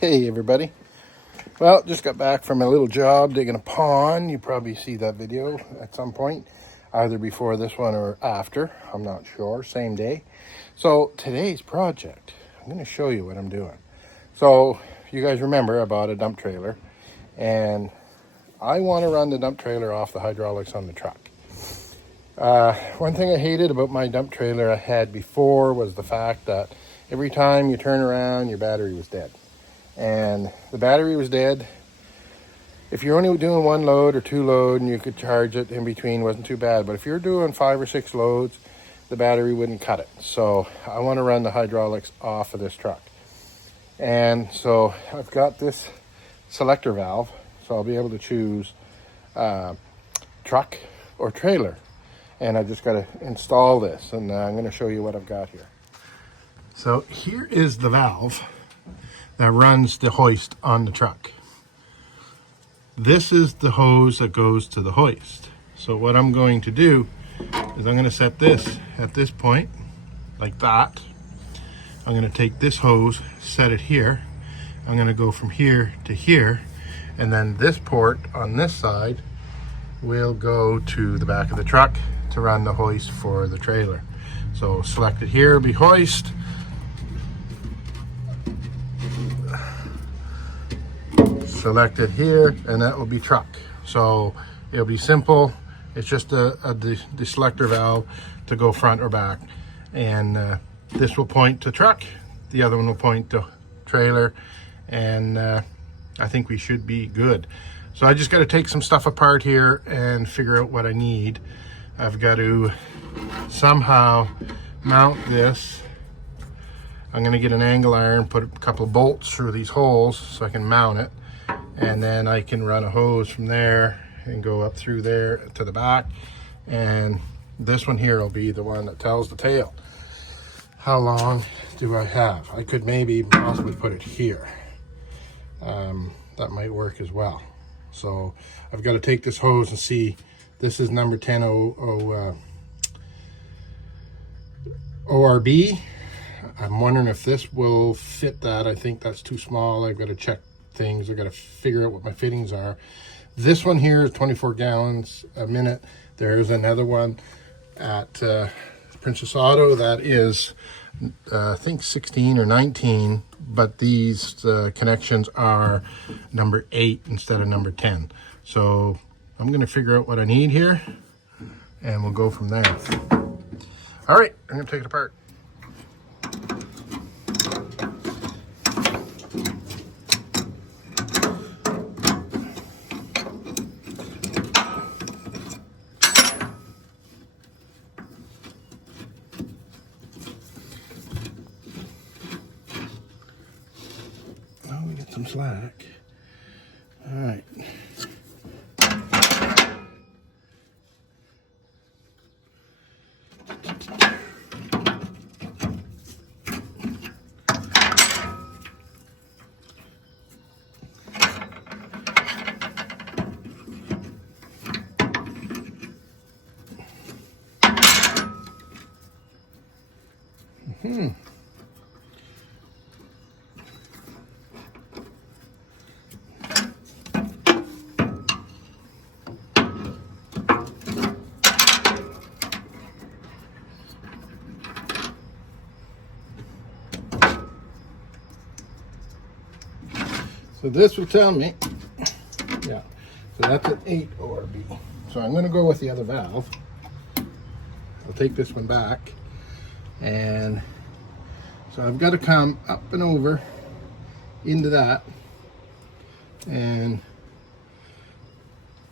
Hey everybody. Well, just got back from a little job digging a pond. You probably see that video at some point, either before this one or after. I'm not sure. Same day. So today's project, I'm going to show you what I'm doing. So you guys remember I bought a dump trailer, and I want to run the dump trailer off the hydraulics on the truck. One thing I hated about my dump trailer I had before was the fact that every time you turn around, your battery was dead. And the battery was dead. If you're only doing one load or two load and you could charge it in between, wasn't too bad. But if you're doing 5 or 6 loads, the battery wouldn't cut it. So I want to run the hydraulics off of this truck. And so I've got this selector valve, so I'll be able to choose truck or trailer. And I just got to install this, and I'm going to show you what I've got here. So here is the valve that runs the hoist on the truck. This is the hose that goes to the hoist. So what I'm going to do is I'm going to set this at this point, like that. I'm going to take this hose, set it here. I'm going to go from here to here, and then this port on this side will go to the back of the truck to run the hoist for the trailer. So select it here, be hoist. Select it here, and that will be truck. So it'll be simple. It's just the selector valve to go front or back, and this will point to truck, the other one will point to trailer, and I think we should be good. So I just got to take some stuff apart here and figure out what I need. I've got to somehow mount this. I'm going to get an angle iron, put a couple of bolts through these holes so I can mount it. And then I can run a hose from there and go up through there to the back. And this one here will be the one that tells the tale. How long do I have? I could maybe possibly put it here. That might work as well. So I've got to take this hose and see. This is number 10 ORB. I'm wondering if this will fit that. I think that's too small. I've got to check things. I've got to figure out what my fittings are. This one here is 24 gallons a minute. There's another one at Princess Auto that is I think 16 or 19, but these connections are number 8 instead of number 10. So I'm going to figure out what I need here, and we'll go from there. All right, I'm going to take it apart. We get some slack. All right. So this will tell me, yeah, so that's an 8 ORB. So I'm going to go with the other valve. I'll take this one back, and so I've got to come up and over into that, and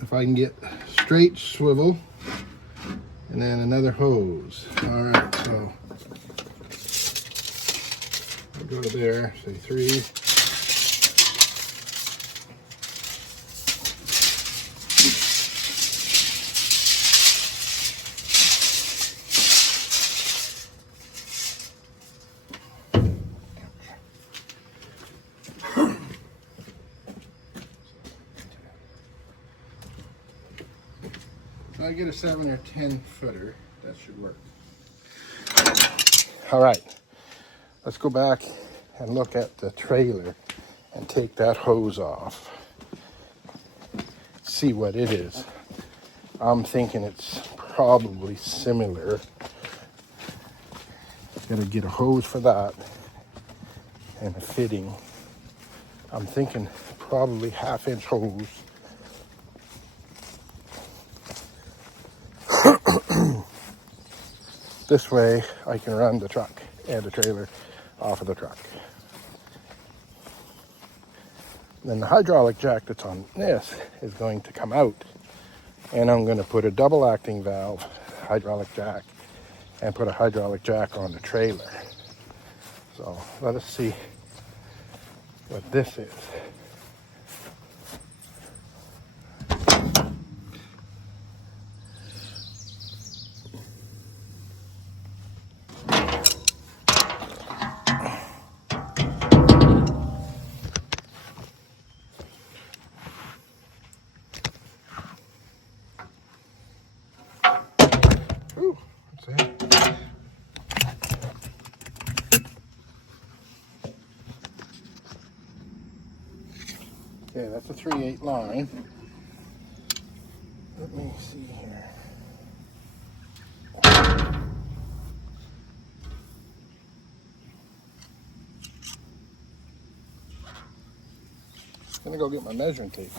if I can get straight swivel, and then another hose. All right, so I'll go there, say 3. I get a 7 or 10 footer, that should work. All right, let's go back and look at the trailer and take that hose off. See what it is. I'm thinking it's probably similar. Gotta get a hose for that and a fitting. I'm thinking probably 1/2-inch hose. This way I can run the truck and the trailer off of the truck. Then the hydraulic jack that's on this is going to come out, and I'm going to put a double acting valve hydraulic jack and put a hydraulic jack on the trailer. So let us see what this is. Ooh, what's that? Okay, that's a 3/8 line. Let me see here. I'm gonna go get my measuring tape.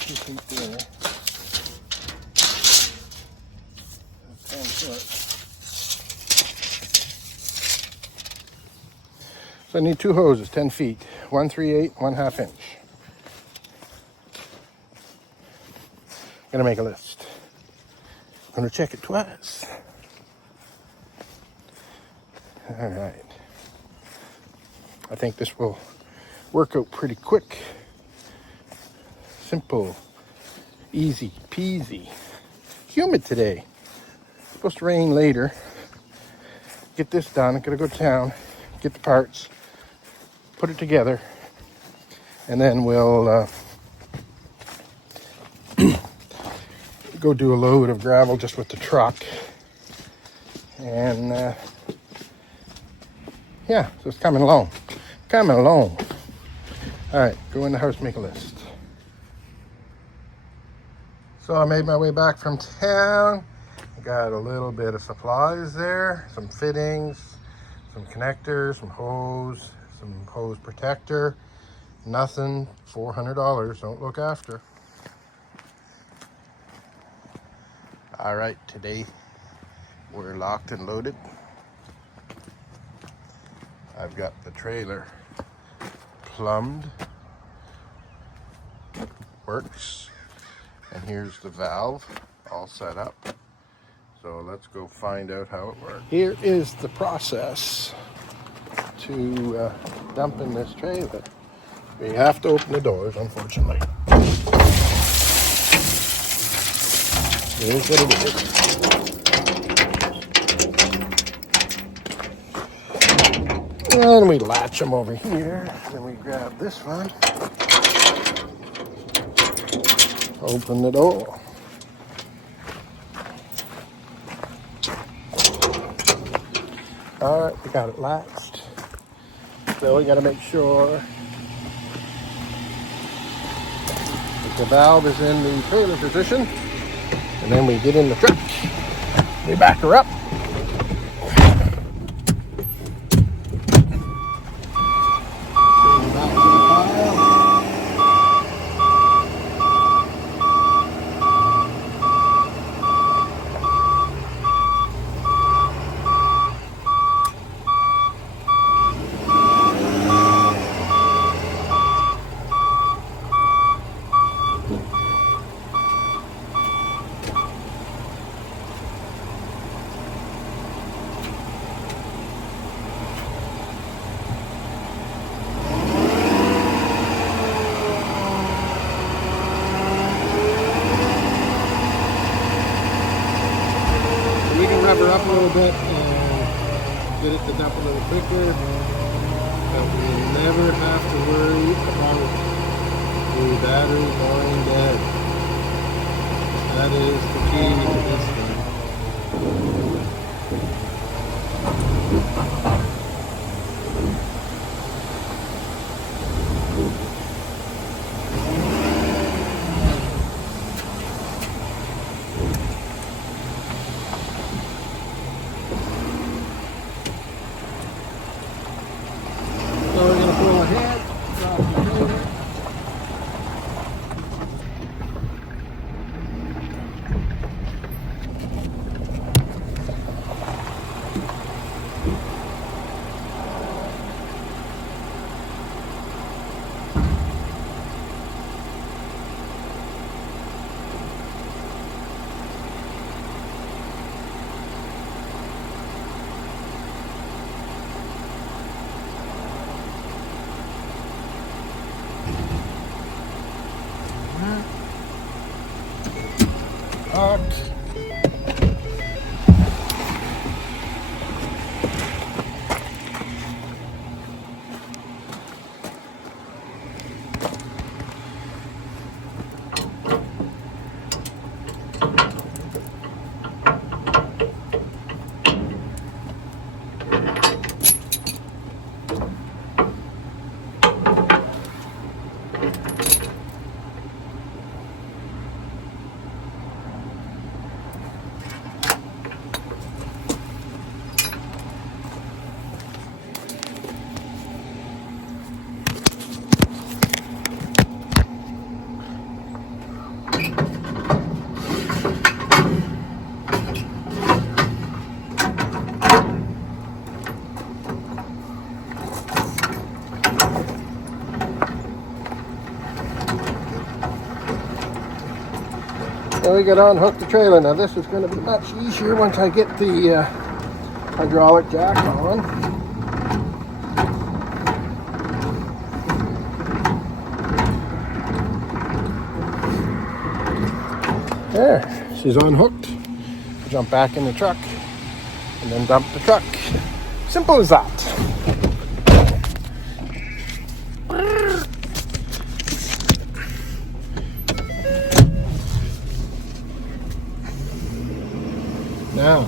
2 feet there. 10 foot. So I need 2 hoses, 10 feet. 1 3/8, 1 1/2 inch. Gonna make a list. Gonna check it twice. All right. I think this will work out pretty quick. Simple, easy peasy. Humid today. Supposed to rain later. Get this done. I'm gonna go to town, get the parts, put it together, and then we'll go do a load of gravel just with the truck. And yeah, so it's coming along. Coming along. All right, go in the house, make a list. So I made my way back from town. Got a little bit of supplies there, some fittings, some connectors, some hose protector. Nothing, $400, don't look after. All right, today we're locked and loaded. I've got the trailer plumbed, works, and here's the valve all set up. So let's go find out how it works. Here is the process to dump in this trailer. We have to open the doors, unfortunately. Here's what it is. And we latch them over here. Then we grab this one. Open the door. All right, we got it latched. So we got to make sure that the valve is in the trailer position. And then we get in the truck. We back her up. Her up a little bit and get it to dump a little quicker, but we never have to worry about the battery going dead. That is the key to this thing. So we're going to pull ahead, drop the trailer. Hooked. Then we got to unhook the trailer. Now this is going to be much easier once I get the hydraulic jack on. There, she's unhooked. Jump back in the truck and then dump the truck. Simple as that. Now,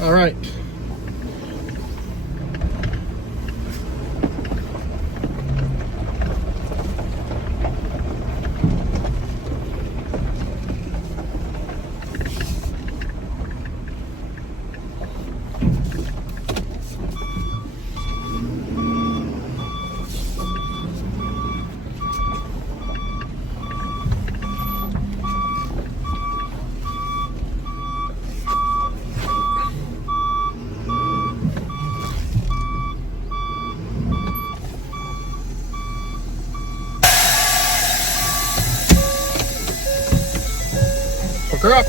all right. Hook her up.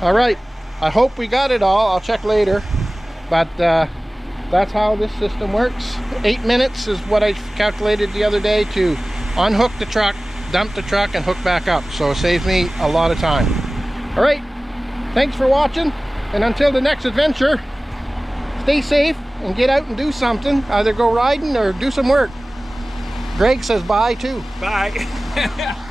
All right, I hope we got it all. I'll check later, but that's how this system works. 8 minutes is what I calculated the other day to unhook the truck, dump the truck, and hook back up. So it saves me a lot of time. All right, thanks for watching, and until the next adventure, stay safe and get out and do something. Either go riding or do some work. Greg says bye too. Bye.